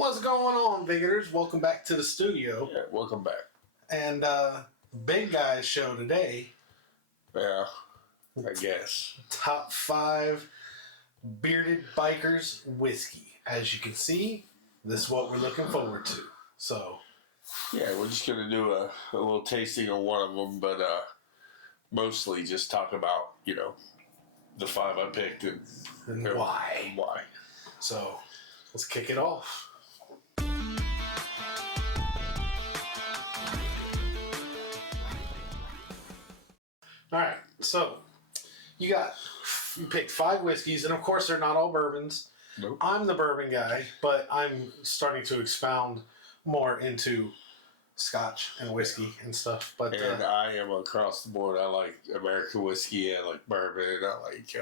What's going on, Biggers? Welcome back to the studio. Yeah, welcome back. And big guy's show today. Yeah, I guess. Top 5 bearded bikers whiskey. As you can see, this is what we're looking forward to. So, yeah, we're just gonna do a little tasting of one of them, but mostly just talk about the 5 I picked and why. And why. So, let's kick it off. All right, so you picked 5 whiskeys, and of course they're not all bourbons. Nope. I'm the bourbon guy, but I'm starting to expound more into Scotch and whiskey and stuff. But and I am across the board. I like American whiskey. I like bourbon. I like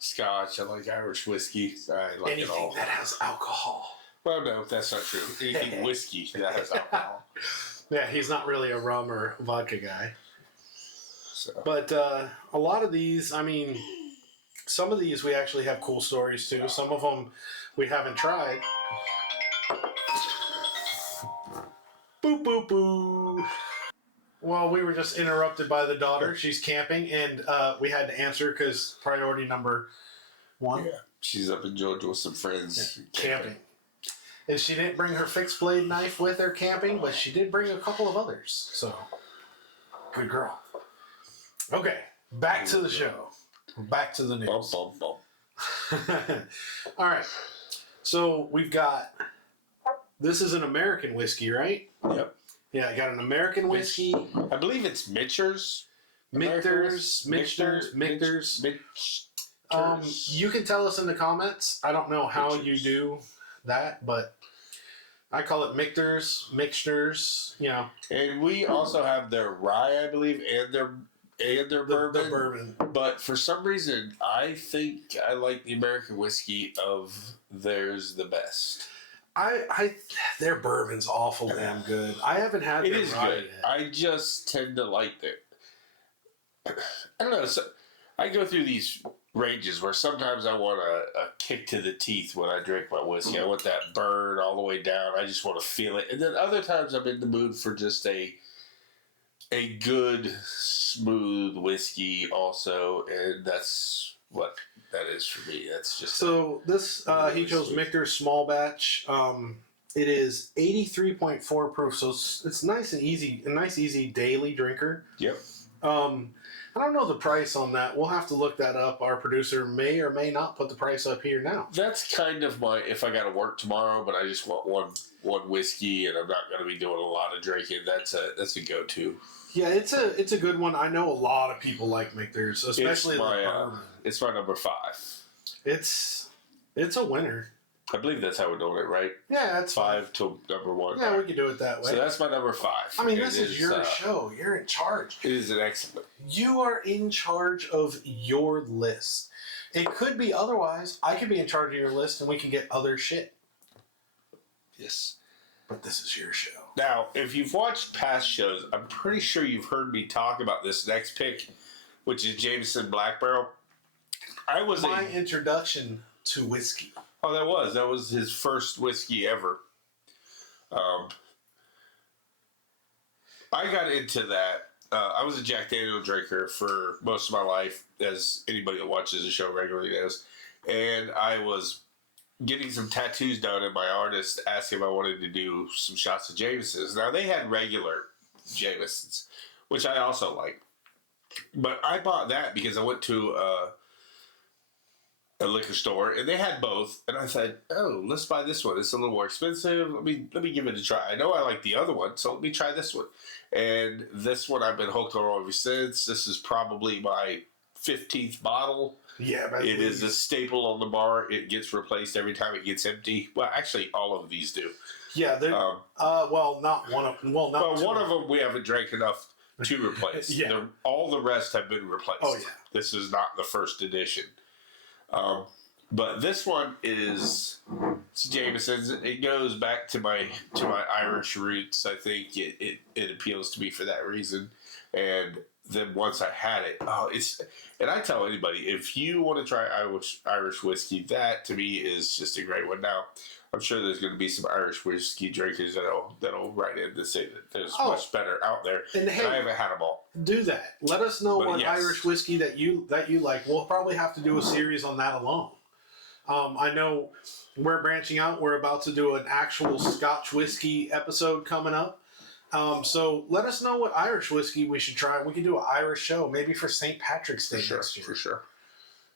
Scotch. I like Irish whiskey. I like anything it all. that has alcohol. Well, no, that's not true. Anything whiskey that has alcohol. Yeah, he's not really a rum or vodka guy. So. But a lot of these, I mean, some of these we actually have cool stories too. Some of them we haven't tried. Boop, boop, boo. Well, we were just interrupted by the daughter. She's camping, and we had to answer because priority number 1. Yeah, she's up in Georgia with some friends. Camping. And she didn't bring her fixed blade knife with her camping, but she did bring a couple of others. So, good girl. Okay, back to the show. Back to the news. Bum, bum, bum. All right. So we've got, this is an American whiskey, right? Yep. Yeah, I got an American whiskey. I believe it's Michter's. Michters. You can tell us in the comments. I don't know how you do that, but I call it Michters, And we also have their rye, I believe, and their bourbon. The bourbon. But for some reason, I think I like the American whiskey of theirs the best. Their bourbon's awful damn good. I haven't had it their is rye good. yet. I just tend to like it. I don't know. So I go through these ranges where sometimes I want a kick to the teeth when I drink my whiskey. I want that burn all the way down. I just want to feel it. And then other times I'm in the mood for just a good, smooth whiskey also, and that's what that is for me. That's just so this he chose Michter's small batch. It is 83.4 proof, so it's nice and easy, a nice easy daily drinker. Yep. I don't know the price on that. We'll have to look that up. Our producer may or may not put the price up here now. That's kind of my, if I got to work tomorrow, but I just want one whiskey and I'm not going to be doing a lot of drinking. That's a go-to. Yeah, it's a good one. I know a lot of people like Michter's, especially the bourbon. It's my number 5. It's a winner. I believe that's how we're doing it, right? Yeah, that's 5 to number 1. Yeah, we can do it that way. So that's my number 5. I mean, this is your show. You're in charge. It is an excellent. You are in charge of your list. It could be otherwise. I could be in charge of your list, and we can get other shit. Yes. But this is your show. Now, if you've watched past shows, I'm pretty sure you've heard me talk about this next pick, which is Jameson Black Barrel. My introduction to whiskey. Oh, that was his first whiskey ever. I got into that. I was a Jack Daniel drinker for most of my life, as anybody that watches the show regularly knows. And I was getting some tattoos done, and my artist asked if I wanted to do some shots of Jamesons. Now, they had regular Jamesons, which I also like. But I bought that because I went to a liquor store, and they had both. And I said, oh, let's buy this one. It's a little more expensive. Let me give it a try. I know I like the other one, so let me try this one. And this one I've been hooked on ever since. This is probably my 15th bottle. Yeah, it is a staple on the bar. It gets replaced every time it gets empty. Well, actually, all of these do. Yeah, they're not one of them. Well, one of them we haven't drank enough to replace. Yeah. All the rest have been replaced. Oh yeah, this is not the first edition. But this one it's Jameson's. It goes back to my Irish roots. I think it appeals to me for that reason. And then once I had it, and I tell anybody, if you want to try Irish whiskey, that to me is just a great one. Now, I'm sure there's going to be some Irish whiskey drinkers that'll write in to say that there's much better out there, and I haven't had them all. Do that. Let us know what Irish whiskey that you like. We'll probably have to do a series on that alone. I know we're branching out. We're about to do an actual Scotch whiskey episode coming up. So let us know what Irish whiskey we should try. We could do an Irish show, maybe for St. Patrick's Day next year. For sure.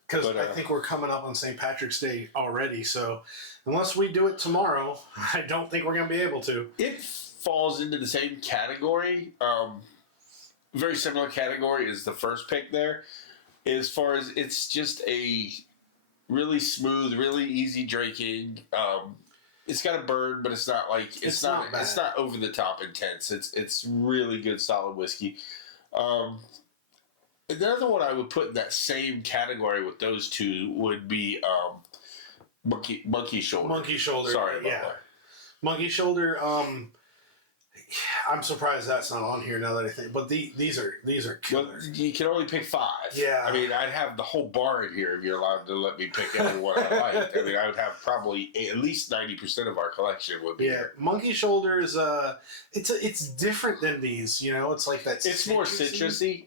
Because I think we're coming up on St. Patrick's Day already. So unless we do it tomorrow, I don't think we're going to be able to. It falls into the same category. Very similar category as the first pick there. As far as it's just a really smooth, really easy drinking. It's got a burn, but it's not like it's not over the top intense. It's really good, solid whiskey. Another one I would put in that same category with those two would be Monkey Shoulder. Monkey Shoulder. Sorry about that. Monkey Shoulder. I'm surprised that's not on here now that I think. But these are killer. Well, you can only pick 5. Yeah. I mean, I'd have the whole bar in here if you're allowed to let me pick every one I like. I mean, I would have probably at least 90% of our collection would be here. Monkey Shoulder is it's different than these. You know, it's like that. It's more citrusy,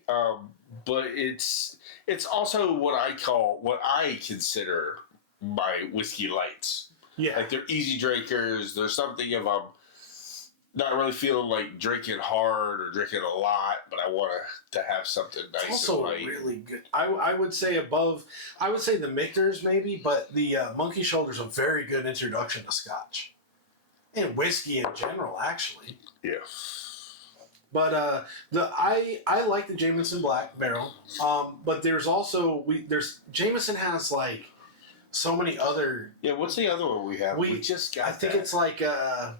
but it's also what I consider my whiskey lights. Yeah, like they're easy drinkers. There's something of not really feeling like drinking hard or drinking a lot, but I want to have something nice it's also and light. Really good. I would say above. I would say the Michters maybe, but the Monkey Shoulder is a very good introduction to Scotch and whiskey in general, actually. Yeah. But I like the Jameson Black Barrel. But there's also Jameson has like so many other. Yeah. What's the other one we have? We just got. I think it's like a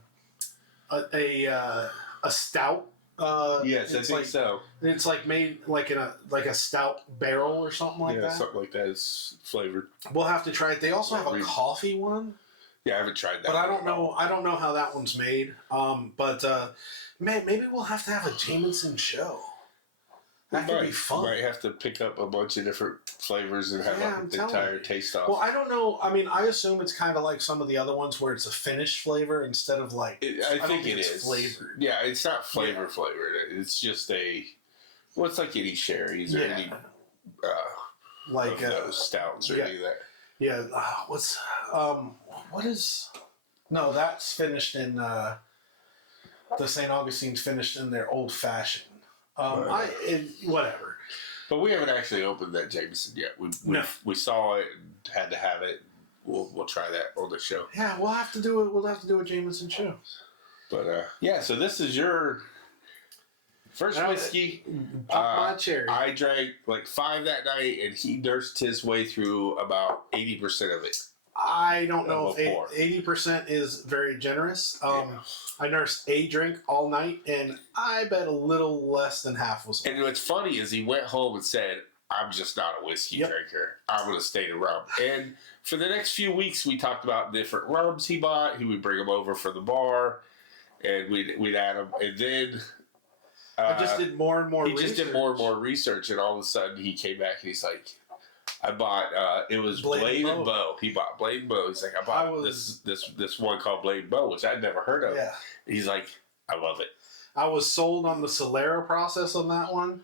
stout. Yes, I think so. It's like made like in a stout barrel or something like that. Yeah, something like that is flavored. We'll have to try it. They also have a coffee one. Yeah, I haven't tried that. But I don't know. I don't know how that one's made. Man, maybe we'll have to have a Jameson show. That could be fun. We might have to pick up a bunch of different flavors and have an entire taste off. Well, I don't know. I mean, I assume it's kind of like some of the other ones where it's a finished flavor instead of like. I think it is flavored. Yeah, it's not flavored. It's just it's like any sherries or any like those stouts or any of that. Yeah. What is? No, that's finished in. The St. Augustine's finished in their old fashioned. Whatever. But we haven't actually opened that Jameson yet. We saw it and had to have it. We'll try that on the show. Yeah, we'll have to do it. We'll have to do a Jameson show. But so this is your first whiskey. Pop my cherry. I drank like 5 that night, and he nursed his way through about 80% of it. I don't know if 80% is very generous. I nursed a drink all night, and I bet a little less than half was. And what's funny is he went home and said, "I'm just not a whiskey drinker. I'm going to stay to rum." And for the next few weeks, we talked about different rums he bought. He would bring them over for the bar, and we'd add them. And then I just did more and more. He just did more and more research, and all of a sudden he came back and he's like, I bought it was Blade and Bow. He bought Blade and Bow. He's like, I bought this one called Blade and Bow, which I'd never heard of. Yeah. He's like, I love it. I was sold on the Solera process on that one,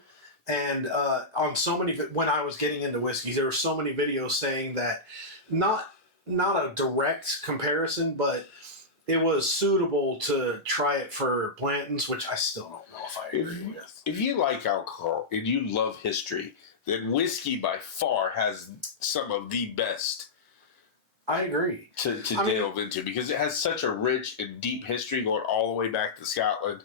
and on so many when I was getting into whiskey, there were so many videos saying that not a direct comparison, but it was suitable to try it for Blanton's, which I still don't know if I agree with. If you like alcohol and you love history, then whiskey by far has some of the best. I agree. To delve into, because it has such a rich and deep history going all the way back to Scotland,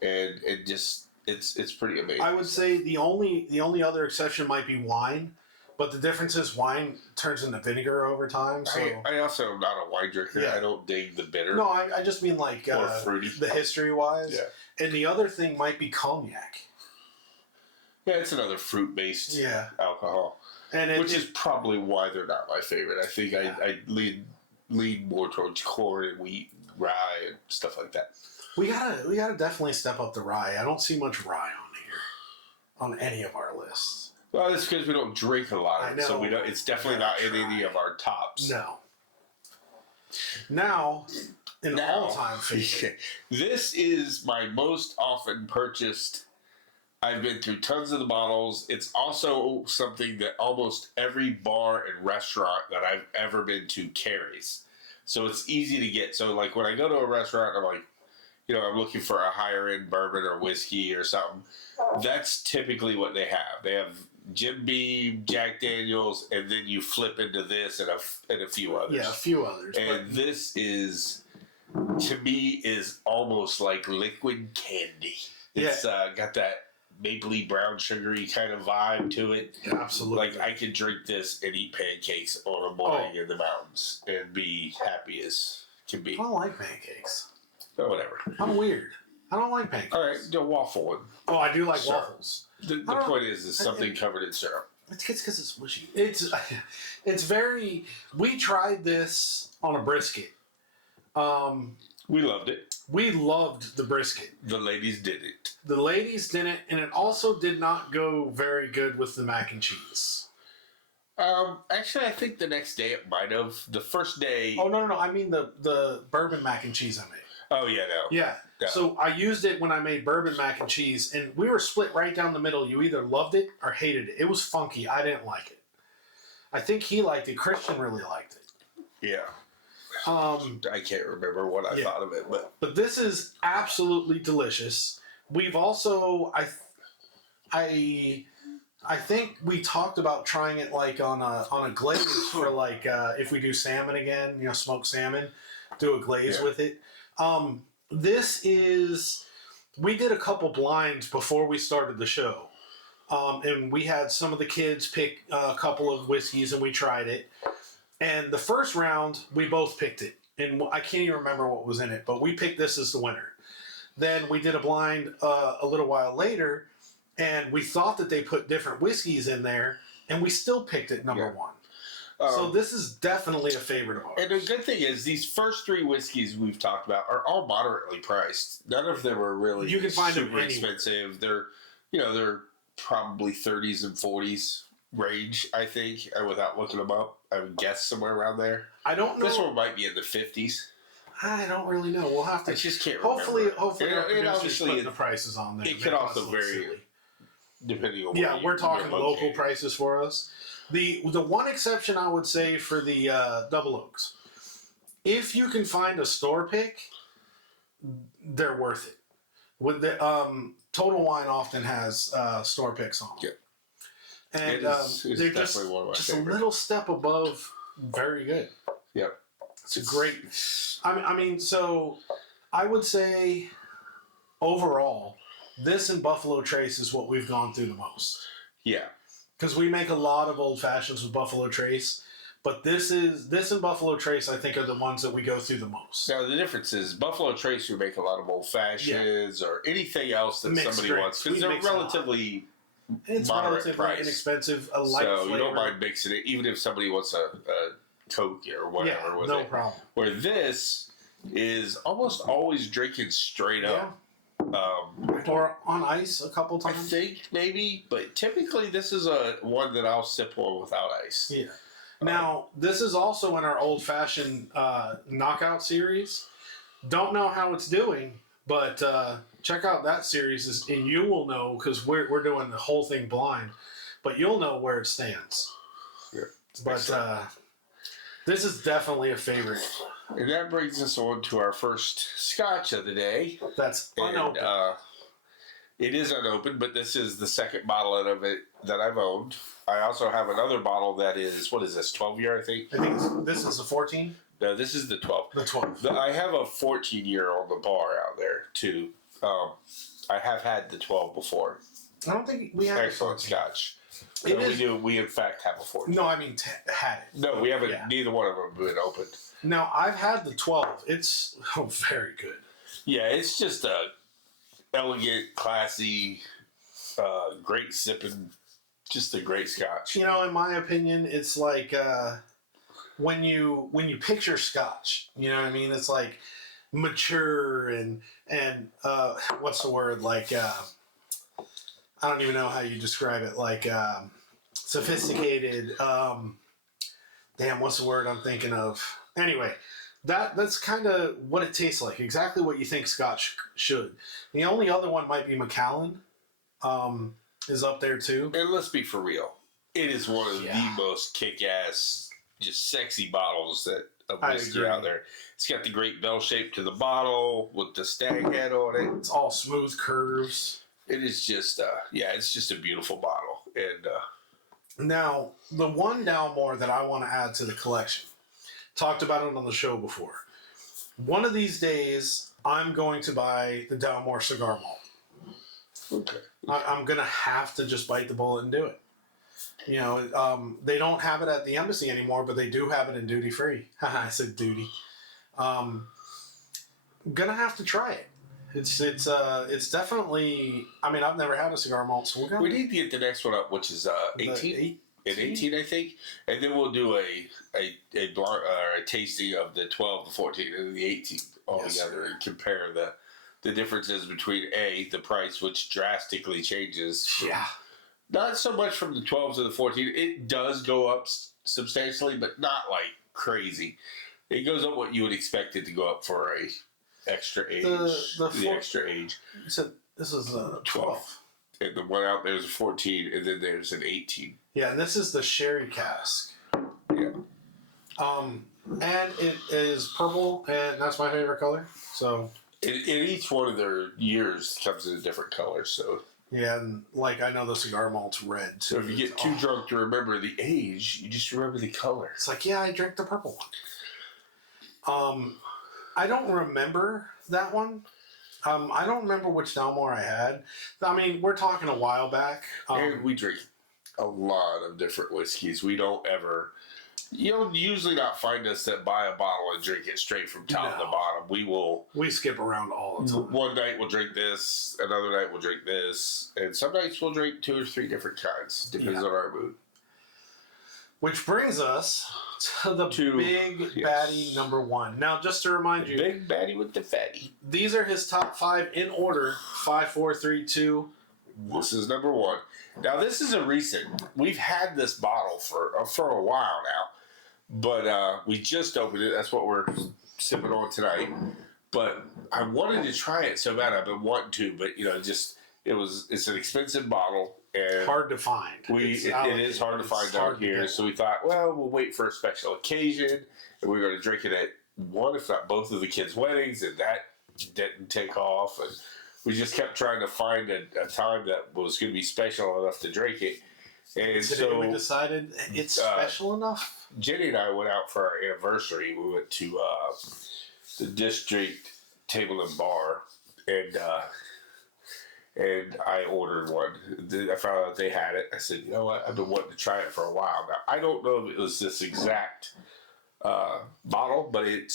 and it just it's pretty amazing. I would say the only other exception might be wine, but the difference is wine turns into vinegar over time. So I also am not a wine drinker. Yeah. I don't dig the bitter. No, I just mean like or fruity. The history wise. Yeah. And the other thing might be cognac. Yeah, it's another fruit-based alcohol, which is probably why they're not my favorite. I think I lean more towards corn and wheat, rye, and stuff like that. We gotta definitely step up the rye. I don't see much rye on any of our lists. Well, that's because we don't drink a lot of it, so we don't. It's definitely not in any of our tops. No. Now, an all-time favorite. This is my most often purchased. I've been through tons of the bottles. It's also something that almost every bar and restaurant that I've ever been to carries. So it's easy to get. So like when I go to a restaurant, I'm like, I'm looking for a higher end bourbon or whiskey or something. That's typically what they have. They have Jim Beam, Jack Daniels, and then you flip into this and a few others. Yeah, a few others. And this is, to me, is almost like liquid candy. It's got that mapley brown sugary kind of vibe to it. Yeah, absolutely. Like I could drink this and eat pancakes on a morning in the mountains and be happy as can be. I don't like pancakes. Oh, whatever. I'm weird. I don't like pancakes. All right, the waffle one. Oh, I do like waffles. The point is something covered in syrup. It's because it's mushy. It's very. We tried this on a brisket. We loved it. We loved the brisket. The ladies didn't. The ladies didn't, and it also did not go very good with the mac and cheese. Actually, I think the next day it might have. The first day. Oh no! I mean the bourbon mac and cheese I made. Oh yeah, no. Yeah. No. So I used it when I made bourbon mac and cheese, and we were split right down the middle. You either loved it or hated it. It was funky. I didn't like it. I think he liked it. Christian really liked it. Yeah. I can't remember what I thought of it, but this is absolutely delicious. We've also I think we talked about trying it like on a glaze for like if we do salmon again, smoked salmon, do a glaze with it. This is, we did a couple blinds before we started the show. And we had some of the kids pick a couple of whiskeys and we tried it. And the first round, we both picked it. And I can't even remember what was in it, but we picked this as the winner. Then we did a blind a little while later, and we thought that they put different whiskeys in there, and we still picked it number one. So this is definitely a favorite of ours. And the good thing is, these first three whiskeys we've talked about are all moderately priced. None of them are really you can find super them expensive. They're, they're probably 30s and 40s range, I think, without looking them up. I would guess somewhere around there. I don't know. This one might be in the 50s. I don't really know. We'll have to. I just can't hopefully, remember. Hopefully, our producers put the prices on there. It could also vary depending on. Yeah, we're talking local prices for us. The one exception I would say for the Double Oaks, if you can find a store pick, they're worth it. With the Total Wine often has store picks on them. Yeah. And they're just a little step above very good. Yep. It's a great. I mean, so I would say overall, this and Buffalo Trace is what we've gone through the most. Yeah. Because we make a lot of old fashions with Buffalo Trace, but this and Buffalo Trace I think are the ones that we go through the most. Now the difference is Buffalo Trace we make a lot of old fashions or anything else that mixed somebody drinks. wants because they're relatively. It's relatively price. Inexpensive, a light so flavor. You don't mind mixing it, even if somebody wants a Coke or whatever with no problem. Where this is almost always drinking straight up. Or on ice a couple times. I think maybe, but typically this is one that I'll sip on without ice. Yeah. Now, this is also in our old-fashioned knockout series. Don't know how it's doing, but check out that series, and you will know, because we're doing the whole thing blind, but you'll know where it stands. Yeah. But this is definitely a favorite. And that brings us on to our first Scotch of the day. That's unopened. And, it is unopened, but this is the second bottle of it that I've owned. I also have another bottle that is, what is this, 12-year, I think? I think this is the 14? No, this is the 12. The 12. I have a 14-year on the bar out there, too. I have had the 12 before. I don't think we have excellent Scotch. So we in fact have a 14. No, I mean had it. No, we haven't. Yeah. Neither one of them have been opened. Now, I've had the 12. It's very good. Yeah, it's just a elegant, classy, great sipping, just a great Scotch. In my opinion, it's like when you picture Scotch, you know what I mean? It's like mature and what's the word? Like I don't even know how you describe it, like sophisticated. Damn, what's the word I'm thinking of? Anyway, that's kind of what it tastes like. Exactly what you think Scotch should. The only other one might be Macallan. Is up there too. And let's be for real. It is one of the most kick-ass, just sexy bottles that of whiskey out there. It's got the great bell shape to the bottle with the stag head on it. It's all smooth curves. It is just, it's just a beautiful bottle. And now, the one Dalmore that I want to add to the collection, talked about it on the show before. One of these days, I'm going to buy the Dalmore cigar malt. Okay. I'm going to have to just bite the bullet and do it. You know, they don't have it at the embassy anymore, but they do have it in duty free. I said duty. I'm gonna have to try it. It's definitely. I mean, I've never had a cigar malt, so we need to get the next one up, which is 18. 18, I think, and then we'll do a tasting of the 12, the 14, and the 18 all together, and compare the differences between the price, which drastically changes. Yeah. Not so much from the 12 to the 14. It does go up substantially, but not like crazy. It goes up what you would expect it to go up for a extra age. The extra age. So this is a 12. And the one out there is a 14, and then there's an 18. Yeah, and this is the sherry cask. Yeah. And it is purple, and that's my favorite color. So. In each one of their years comes in a different color, so. Yeah, and like I know the cigar malt's red too. So if you get too drunk to remember the age, you just remember the color. It's like, yeah, I drank the purple one. I don't remember that one. I don't remember which Dalmore I had. I mean, we're talking a while back. And we drink a lot of different whiskeys. We don't ever. You'll usually not find us that buy a bottle and drink it straight from top to bottom. We skip around all the time. One night we'll drink this, another night we'll drink this, and some nights we'll drink 2 or 3 different kinds, depends on our mood. Which brings us to the big baddie number 1. Now, just to remind you, big baddie with the fatty. These are his top 5 in order: 5, 4, 3, 2. This is number 1. Now, this is a recent. We've had this bottle for a while now. But we just opened it. That's what we're sipping on tonight. But I wanted to try it so bad. I've been wanting to, but it's an expensive bottle and hard to find. It is hard to find down here. So we thought, well, we'll wait for a special occasion, and we're going to drink it at one, if not both of the kids' weddings, and that didn't take off. And we just kept trying to find a time that was going to be special enough to drink it. And today so we decided it's special enough. Jenny and I went out for our anniversary. We went to the District Table and Bar, and I ordered one. I found out they had it. I said, you know what? I've been wanting to try it for a while now. I don't know if it was this exact bottle, but it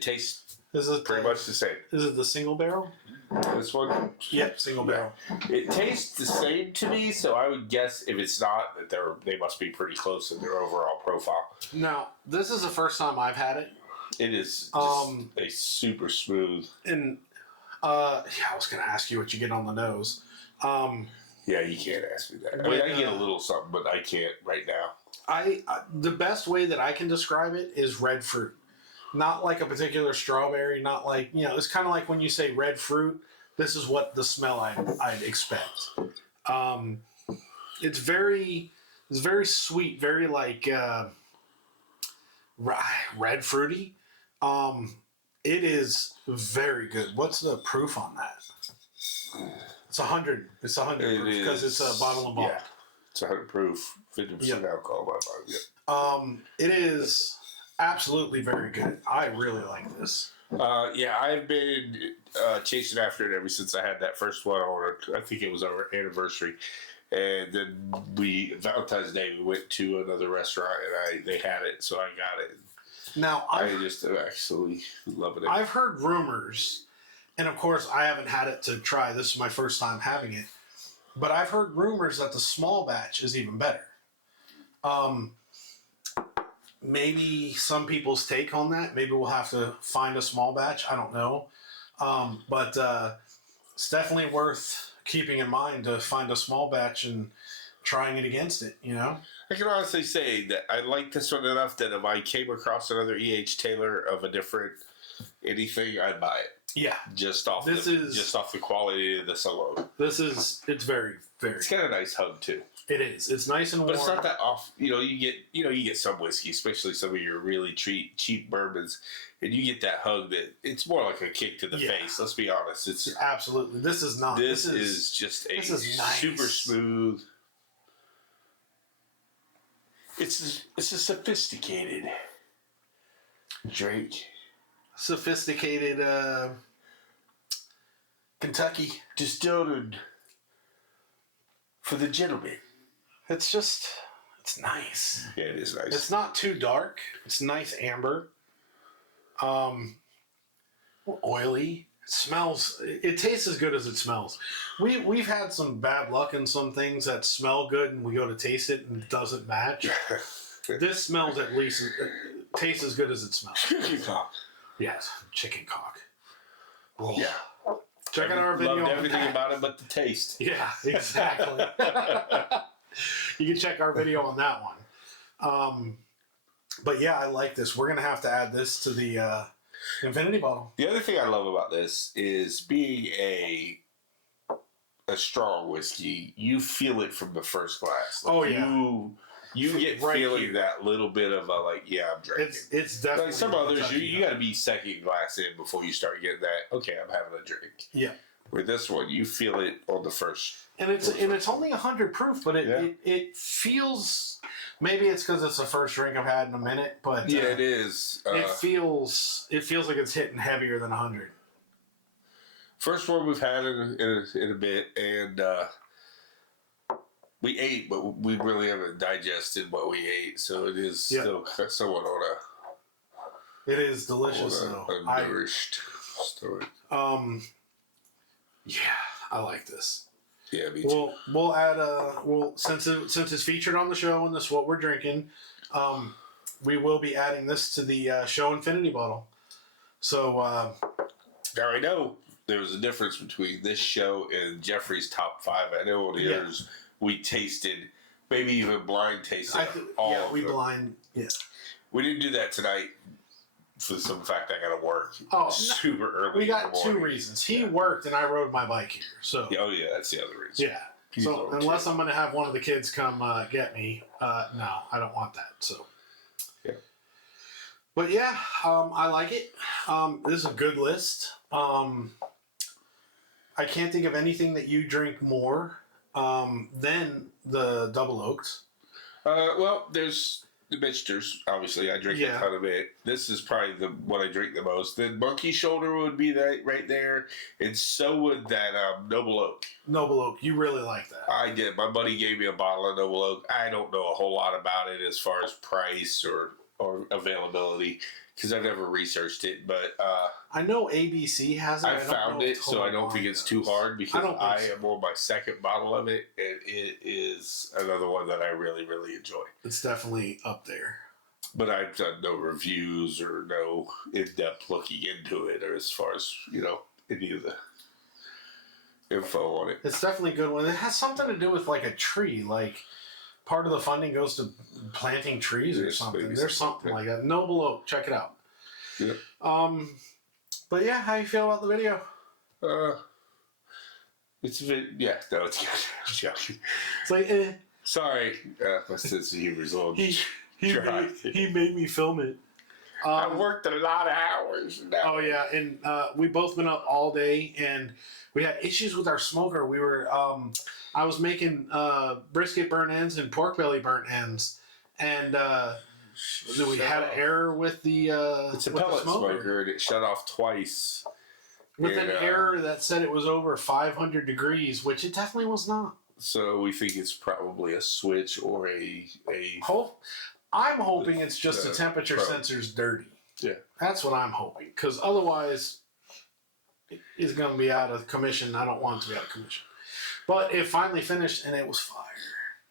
tastes pretty much the same. Is it the single barrel? This one? Yep, single barrel. It tastes the same to me, so I would guess if it's not, that they must be pretty close in their overall profile. Now, this is the first time I've had it. It is just a super smooth. And I was going to ask you what you get on the nose. Yeah, you can't ask me that. I mean, I get a little something, but I can't right now. The best way that I can describe it is red fruit. Not like a particular strawberry, not like, it's kind of like when you say red fruit, this is what the smell I'd expect. It's very sweet, very like red fruity. It is very good. What's the proof on that? It's 100. It's 100 proof because it's a bottle of malt. Yeah, it's 100 proof, 50% alcohol by volume. It is absolutely very good. I really like this. I've been chasing after it ever since I had that first one ordered. I think it was our anniversary. And then Valentine's Day, we went to another restaurant and they had it, so I got it. Now, I just am absolutely loving it. I've heard rumors, and of course I haven't had it to try. This is my first time having it. But I've heard rumors that the small batch is even better. Maybe some people's take on that. Maybe we'll have to find a small batch. I don't know. But it's definitely worth keeping in mind to find a small batch and trying it against it, you know? I can honestly say that I like this one enough that if I came across another E.H. Taylor of a different anything, I'd buy it. Yeah. Just off the quality of this alone. It's very, very. It's got a nice hug too. It is. It's nice and warm. But it's not that off. You get some whiskey, especially some of your really cheap bourbons, and you get that hug that it's more like a kick to the face. Let's be honest. It's absolutely. This is not. This is just a nice. Super smooth. It's a sophisticated drink. Sophisticated Kentucky distilled for the gentleman. It's nice. Yeah, it is nice. It's not too dark. It's nice amber. Oily. It smells. It tastes as good as it smells. We've had some bad luck in some things that smell good, and we go to taste it and it doesn't match. This smells at least. Tastes as good as it smells. Chicken cock. Yes, chicken cock. Oh. Yeah. Check out our video. Loved everything about it but the taste. Yeah, exactly. You can check our video on that one. But yeah, I like this. We're gonna have to add this to the infinity bottle. The other thing I love about this is being a strong whiskey. You feel it from the first glass. You get feeling that little bit of I'm drinking. It's definitely like some others. You got to be second glass in before you start getting that. Okay, I'm having a drink. Yeah. With this one, you feel it on the first. And it's only 100 proof, but it feels. Maybe it's because it's the first drink I've had in a minute, but it is. It feels like it's hitting heavier than 100. First one we've had in a bit, and we ate, but we really haven't digested what we ate, so it is still somewhat on a. It is delicious, though. Nourished stomach. Yeah, I like this. Yeah, me too. We'll add since it's featured on the show and this is what we're drinking, we will be adding this to the show infinity bottle. So now I know there was a difference between this show and Jeffrey's top 5. I know all the others we tasted, maybe even blind tasted all of them. blind. Yeah, we didn't do that tonight. For some fact, I got to work super early. We got 2 reasons. He worked, and I rode my bike here. So that's the other reason. Yeah. So unless I'm going to have one of the kids come get me, no, I don't want that. So. Yeah. But yeah, I like it. This is a good list. I can't think of anything that you drink more than the Double Oaks. Well, there's the Michters, obviously. I drink a ton of it. This is probably the one I drink the most. The Monkey Shoulder would be that right there, and so would that Double Oak. Double Oak, you really like that. I did. My buddy gave me a bottle of Double Oak. I don't know a whole lot about it as far as price or availability because I've never researched it, but I know ABC has it. I found it, so I don't think it's too hard because I am on my second bottle of it, and it is another one that I really, really enjoy. It's definitely up there. But I've done no reviews or no in-depth looking into it, or as far as any of the info on it. It's definitely a good one. It has something to do with like a tree, like. Part of the funding goes to planting trees or something. There's something like that. Noble Oak, check it out. Yeah. But yeah, how you feel about the video? It's good. It's like, Sorry, my sense of humor is a little he made me film it. I worked a lot of hours. Oh yeah, and we both been up all day, and we had issues with our smoker. We were I was making brisket burnt ends and pork belly burnt ends, and we had an error with the it's a pellet smoker, and it shut off twice. With an error that said it was over 500 degrees, which it definitely was not. So we think it's probably a switch or a. I'm hoping it's just the temperature sensor's dirty. Yeah, that's what I'm hoping, because otherwise, it's going to be out of commission. I don't want it to be out of commission. But it finally finished, and it was fire.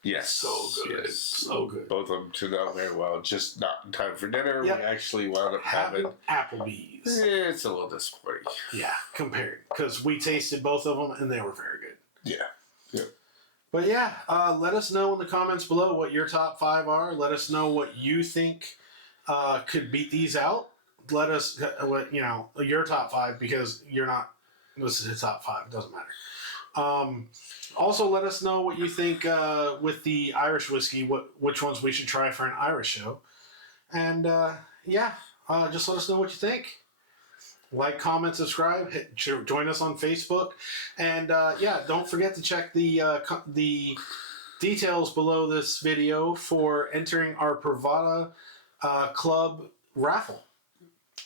Yes. So good. Yes. So good. Both of them turned out very well. Just not in time for dinner. Yep. We actually wound up having Applebee's. It's a little disappointing. Yeah, compared. Because we tasted both of them, and they were very good. Yeah. Yeah. But yeah, let us know in the comments below what your top 5 are. Let us know what you think could beat these out. Let us, your top 5, because you're not, this is his top 5. It doesn't matter. Also, let us know what you think with the Irish whiskey, which ones we should try for an Irish show. And just let us know what you think. Like, comment, subscribe, join us on Facebook. And don't forget to check the details below this video for entering our Pravada Club raffle.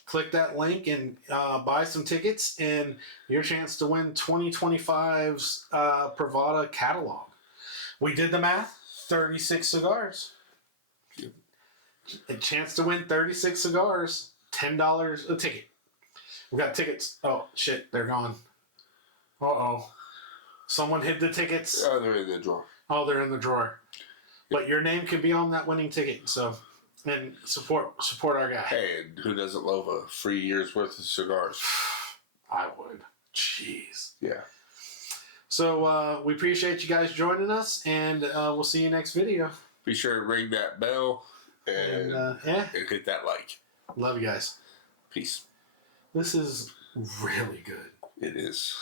Click that link and buy some tickets, and your chance to win 2025's Pravada catalog. We did the math. 36 cigars. A chance to win 36 cigars. $10 a ticket. We got tickets. Oh, shit. They're gone. Uh-oh. Someone hid the tickets. Oh, they're in the drawer. Oh, they're in the drawer. But your name could be on that winning ticket, so... And support our guy. Hey, and who doesn't love a free year's worth of cigars? I would. Jeez. Yeah. So we appreciate you guys joining us, and we'll see you next video. Be sure to ring that bell and hit that like. Love you guys. Peace. This is really good. It is.